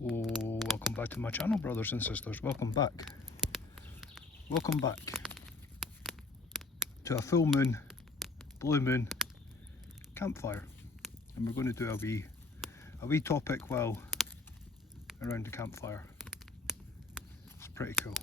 Oh, welcome back to my channel, brothers and sisters. Welcome back to a full moon, blue moon campfire, and we're going to do a wee topic while around the campfire. It's pretty cool.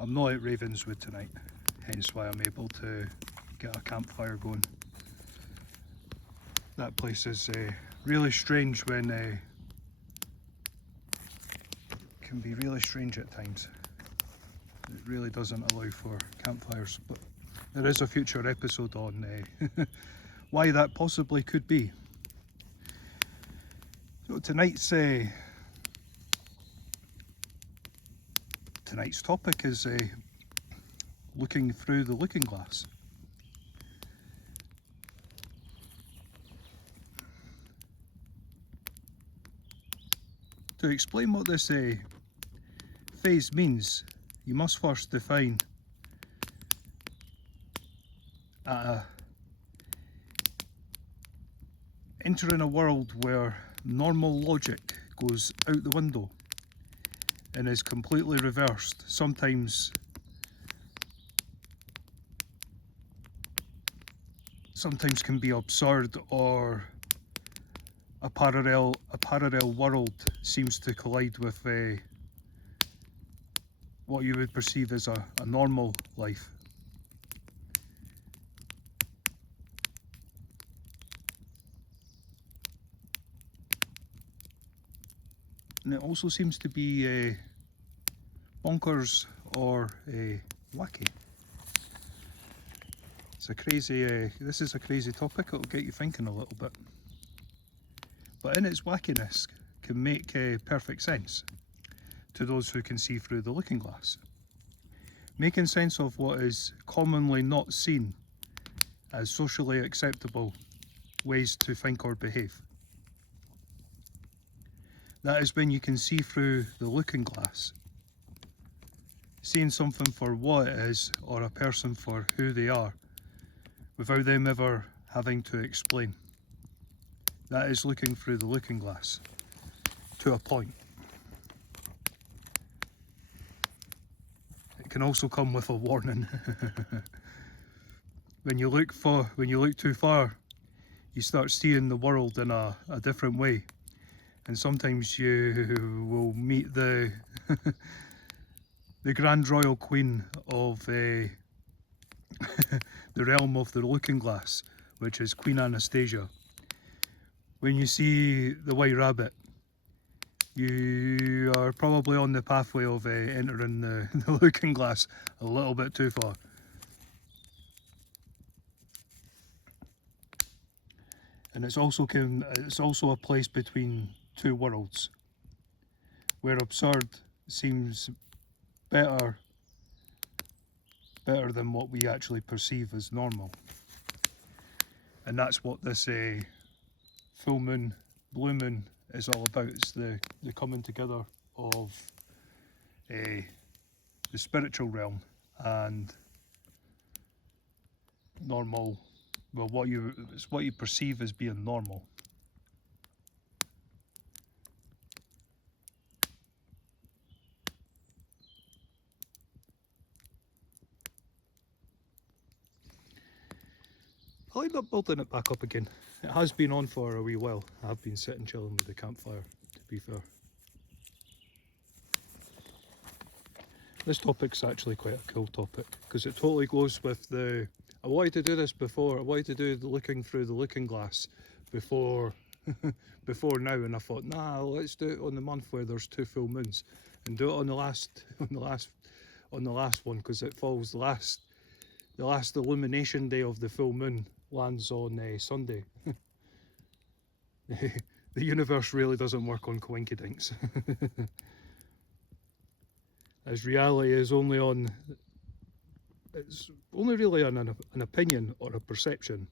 I'm not at Ravenswood tonight, hence why I'm able to get a campfire going. That place is really strange when can be really strange at times. It really doesn't allow for campfires, but there is a future episode on why that possibly could be. So tonight's topic is looking through the looking glass. To explain what this phase means, you must first define entering a world where normal logic goes out the window and is completely reversed, sometimes can be absurd, or a parallel world seems to collide with what you would perceive as a normal life. And it also seems to be bonkers or wacky. It's a crazy, this is a crazy topic. It'll get you thinking a little bit. But in its wackiness can make perfect sense to those who can see through the looking glass. Making sense of what is commonly not seen as socially acceptable ways to think or behave. That is when you can see through the looking glass, seeing something for what it is, or a person for who they are, without them ever having to explain. That is looking through the looking glass, to a point. It can also come with a warning. When you look too far, you start seeing the world in a different way. And sometimes you will meet the the Grand Royal Queen of the realm of the looking glass, which is Queen Anastasia. When you see the White Rabbit, you are probably on the pathway of entering the looking glass a little bit too far. And it's also a place between two worlds, where absurd seems better than what we actually perceive as normal. And that's what this full moon, blue moon is all about. It's the coming together of the spiritual realm and normal, well, it's what you perceive as being normal. I'll end up building it back up again. It has been on for a wee while. I've been sitting chilling with the campfire, to be fair. This topic's actually quite a cool topic, because it totally goes with I wanted to do this before. I wanted to do the looking through the looking glass before before now, and I thought, nah, let's do it on the month where there's two full moons, and do it on the last one, because it falls the last illumination day of the full moon lands on Sunday. The universe really doesn't work on coinkydinks. As reality is it's only really an opinion or a perception.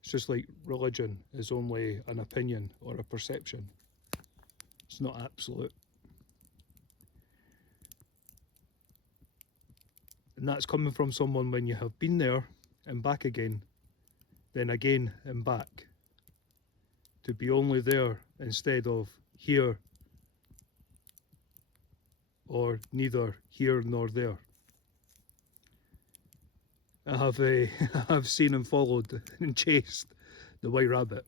It's just like religion is only an opinion or a perception. It's not absolute. And that's coming from someone when you have been there and back again, then again and back. to be only there instead of here, or neither here nor there. I have I've seen and followed and chased the white rabbit.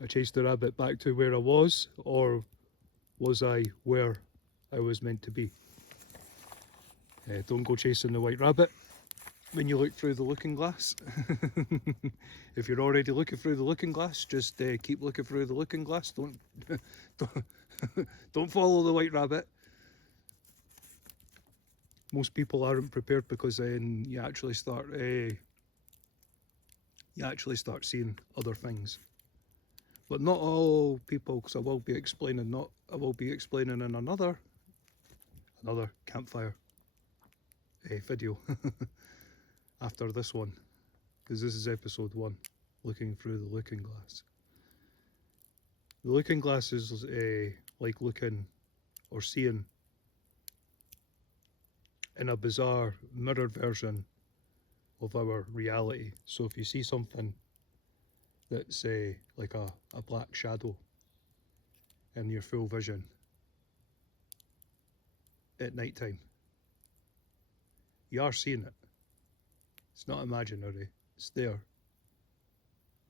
I chased the rabbit back to where I was, or was I where I was meant to be? Don't go chasing the white rabbit when you look through the looking glass. If you're already looking through the looking glass, just keep looking through the looking glass. Don't follow the white rabbit. Most people aren't prepared, because then you actually start seeing other things. But not all people, because I will be explaining in another campfire video after this one, because this is episode 1, looking through the looking glass. The looking glass is like looking or seeing in a bizarre mirrored version of our reality. So if you see something that's like a black shadow in your full vision at night time, you are seeing it. It's not imaginary, it's there.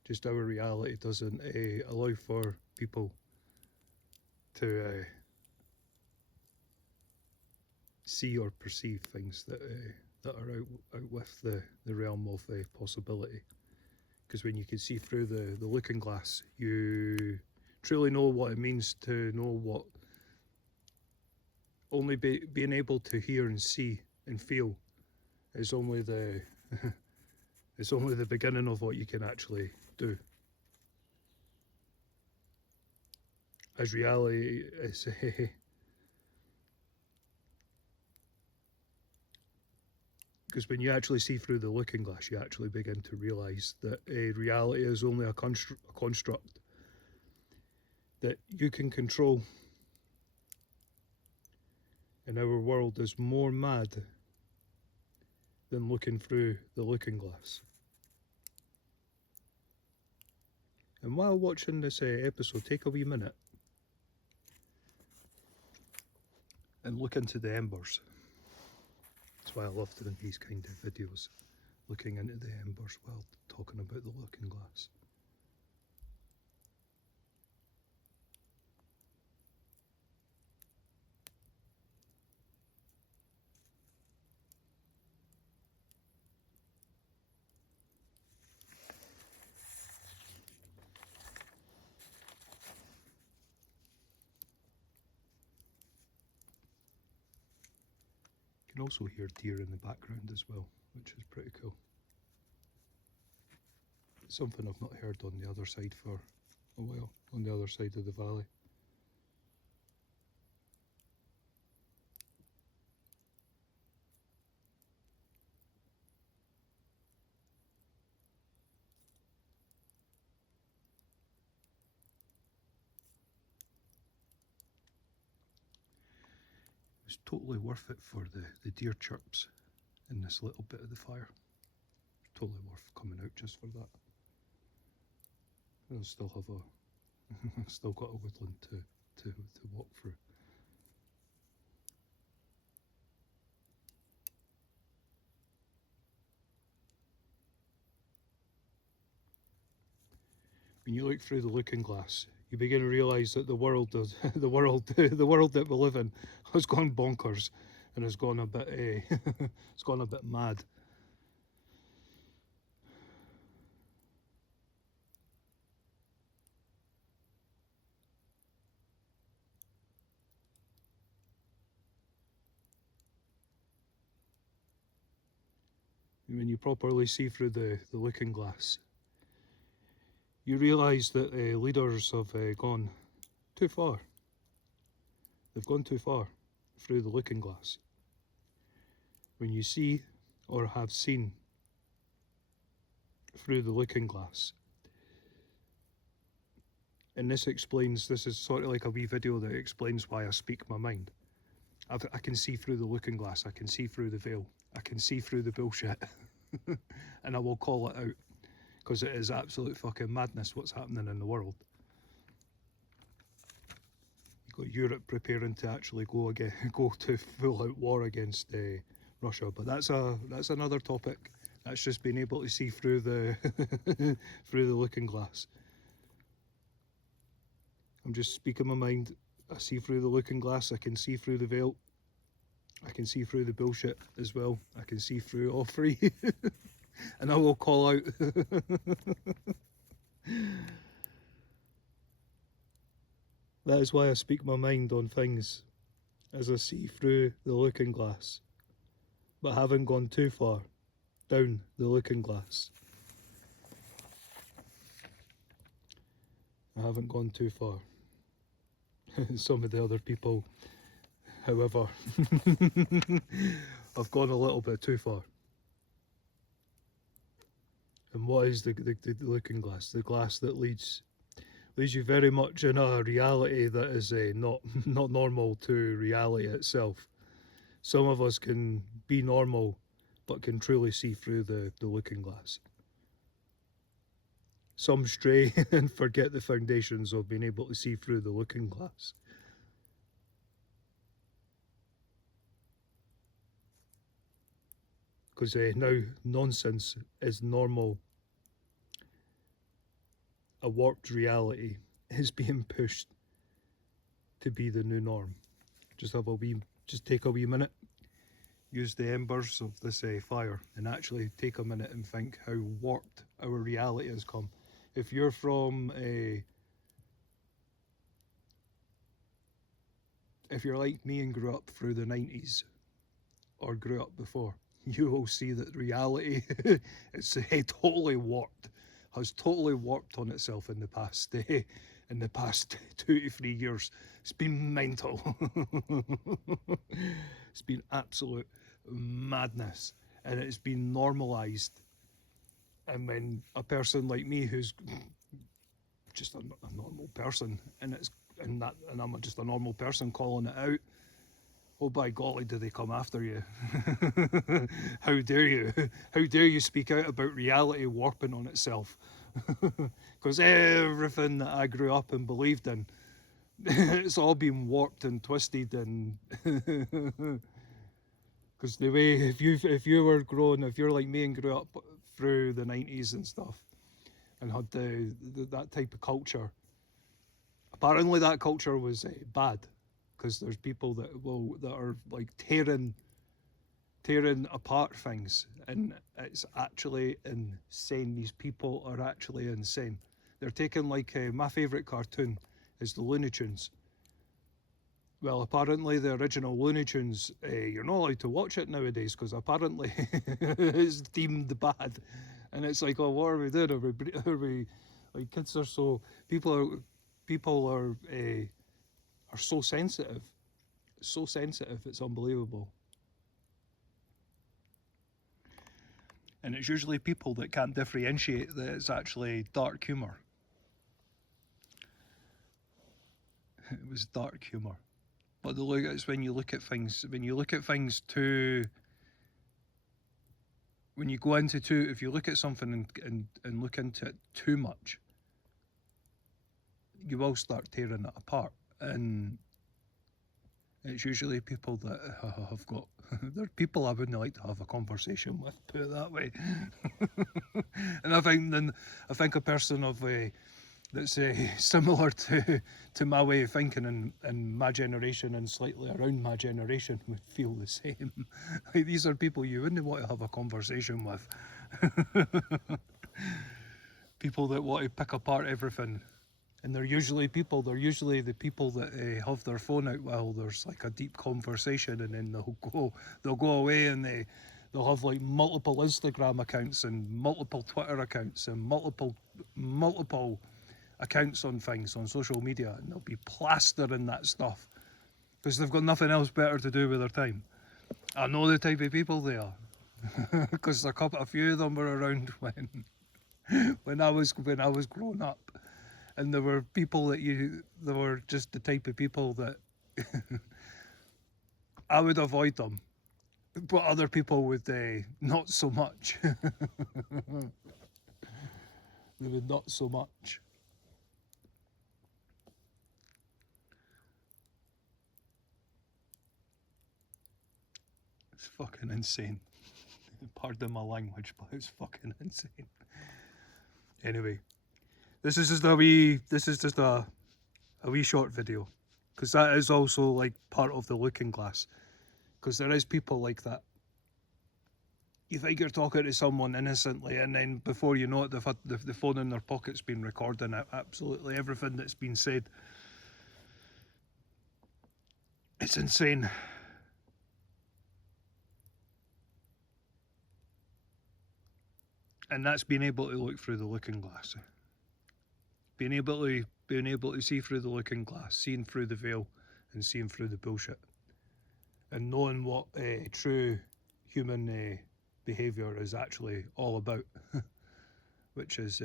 Just our reality doesn't allow for people to see or perceive things that are out with the realm of possibility. Because when you can see through the looking glass, you truly know what it means to know what only being able to hear and see and feel is only the it's only the beginning of what you can actually do. As reality is because when you actually see through the looking glass, you actually begin to realise that reality is only a construct that you can control. And our world is more mad than looking through the looking glass. And while watching this episode, take a wee minute and look into the embers. That's why I love doing these kind of videos, looking into the embers while talking about the looking glass. You can also hear deer in the background as well, which is pretty cool. It's something I've not heard on the other side for a while, on the other side of the valley. It was totally worth it for the deer chirps in this little bit of the fire. Totally worth coming out just for that. I'll still have still got a woodland to walk through. When you look through the looking glass, you begin to realise that the world the world that we live in has gone bonkers and has gone a bit it's gone a bit mad. When you properly see through the looking glass, you realise that leaders have gone too far. They've gone too far through the looking glass. When you see or have seen through the looking glass, and this is sort of like a wee video that explains why I speak my mind. I can see through the looking glass, I can see through the veil, I can see through the bullshit. And I will call it out, because it is absolute fucking madness what's happening in the world. You've got Europe preparing to actually go to full out war against Russia, but that's another topic. That's just being able to see through the through the looking glass. I'm just speaking my mind. I see through the looking glass. I can see through the veil. I can see through the bullshit as well. I can see through all three. And I will call out. That is why I speak my mind on things as I see through the looking glass, but haven't gone too far down the looking glass. I haven't gone too far. Some of the other people, however, I've gone a little bit too far. And what is the looking glass? The glass that leads you very much in a reality that is not normal to reality itself. Some of us can be normal, but can truly see through the looking glass. Some stray and forget the foundations of being able to see through the looking glass. Because now nonsense is normal. A warped reality is being pushed to be the new norm. Just take a wee minute, use the embers of this fire, and actually take a minute and think how warped our reality has come. If you're from if you're like me and grew up through the 90s, or grew up before, you will see that reality is totally warped. Has totally warped on itself in the past 2 to 3 years. It's been mental. It's been absolute madness, and it's been normalised. And when a person like me, who's just a normal person, and I'm just a normal person calling it out, oh by golly, do they come after you? How dare you? How dare you speak out about reality warping on itself? Because everything that I grew up and believed in, it's all been warped and twisted. And because the way, if you were grown, if you're like me and grew up through the 90s and stuff, and had that type of culture, apparently that culture was bad. Because there's people that are like tearing apart things, and it's actually insane. These people are actually insane. They're taking, like, my favourite cartoon is the Looney Tunes. Well, apparently the original Looney Tunes, you're not allowed to watch it nowadays because apparently it's deemed bad. And it's like, oh, what are we doing? Are we like, kids are so, people are so sensitive. So sensitive, it's unbelievable. And it's usually people that can't differentiate that it's actually dark humour. It was dark humour. But it's when you look at things, if you go into if you look at something and look into it too much, you will start tearing it apart. And it's usually people that have got, they're people I wouldn't like to have a conversation with, put it that way. And I think a person of that's similar to my way of thinking and my generation and slightly around my generation would feel the same. Like, these are people you wouldn't want to have a conversation with. People that want to pick apart everything. And they're usually the people that have their phone out while there's like a deep conversation, and then they'll go away and they'll have like multiple Instagram accounts and multiple Twitter accounts and multiple accounts on things on social media, and they'll be plastering that stuff because they've got nothing else better to do with their time. I know the type of people they are because a few of them were around when I was growing up. And there were people they were just the type of people that I would avoid them. but other people would not so much. They would not so much. It's fucking insane. Pardon my language, but it's fucking insane. Anyway, this is just a wee short video, because that is also like part of the looking glass, because there is people like that. You think you're talking to someone innocently, and then before you know it, they've had the phone in their pocket's been recording absolutely everything that's been said. It's insane. And that's being able to look through the looking glass. Being able to see through the looking glass, seeing through the veil, and seeing through the bullshit, and knowing what true human behaviour is actually all about, which is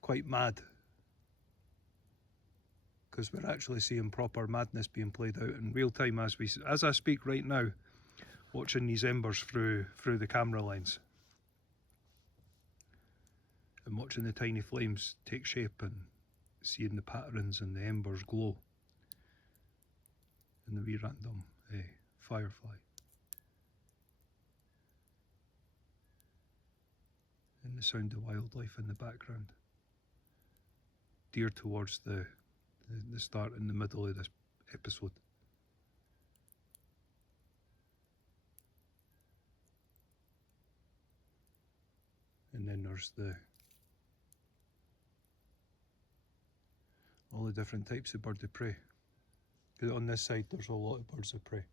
quite mad, because we're actually seeing proper madness being played out in real time as I speak right now, watching these embers through the camera lens, and watching the tiny flames take shape and seeing the patterns and the embers glow, and the wee random firefly, and the sound of wildlife in the background, dear towards the start and the middle of this episode. And then there's all the different types of bird of prey. Because on this side there's a lot of birds of prey.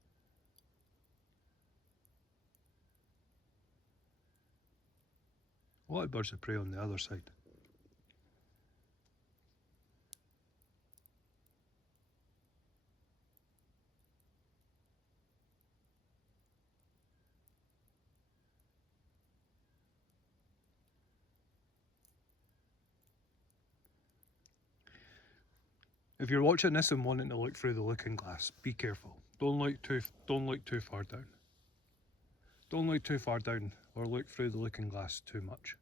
A lot of birds of prey on the other side. If you're watching this and wanting to look through the looking glass, be careful. Don't look too far down. Don't look too far down or look through the looking glass too much.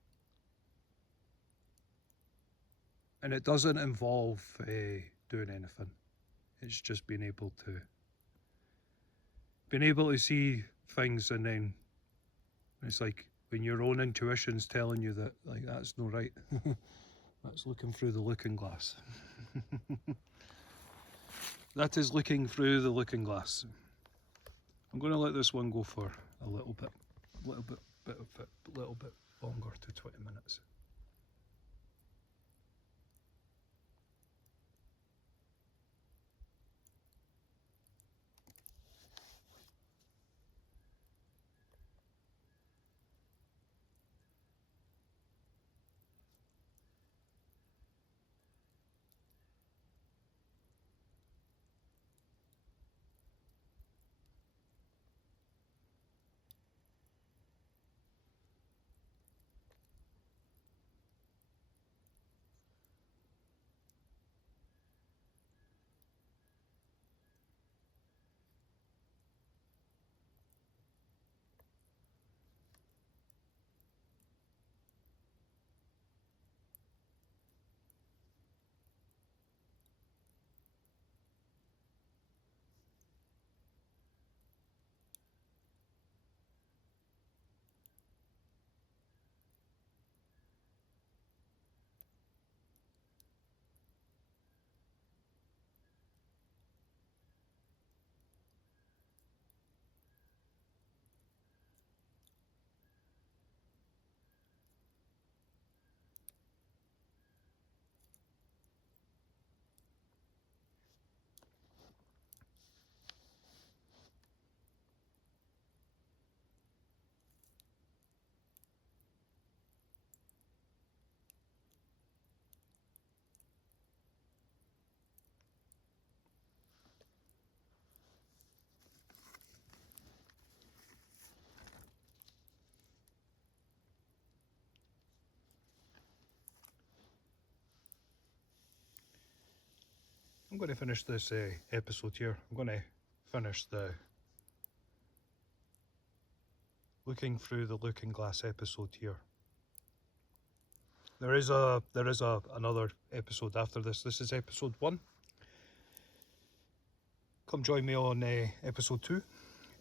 And it doesn't involve doing anything. It's just being able to see things, and then it's like when your own intuition's telling you that like that's not right. That's looking through the looking glass. That is looking through the looking glass. I'm going to let this one go for a little bit longer, to 20 minutes. I'm going to finish this episode here. I'm going to finish the looking through the looking glass episode here. There is another episode after this. This is episode 1. Come join me on episode 2.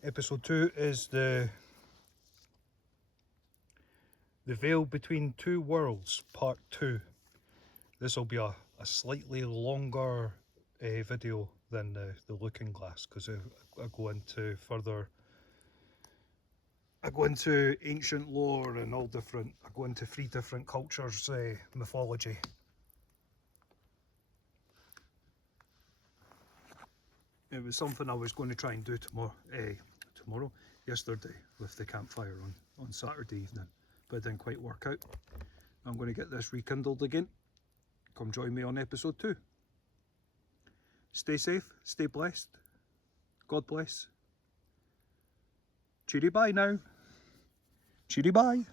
Episode 2 is the Veil Between Two Worlds, part 2. This will be a slightly longer video than the looking glass, because I go into further. I go into ancient lore and all different. I go into 3 different cultures' mythology. It was something I was going to try and do yesterday with the campfire on Saturday evening, but it didn't quite work out. I'm going to get this rekindled again. Come join me on episode 2. Stay safe, stay blessed. God bless. Cheery bye now. Cheery bye.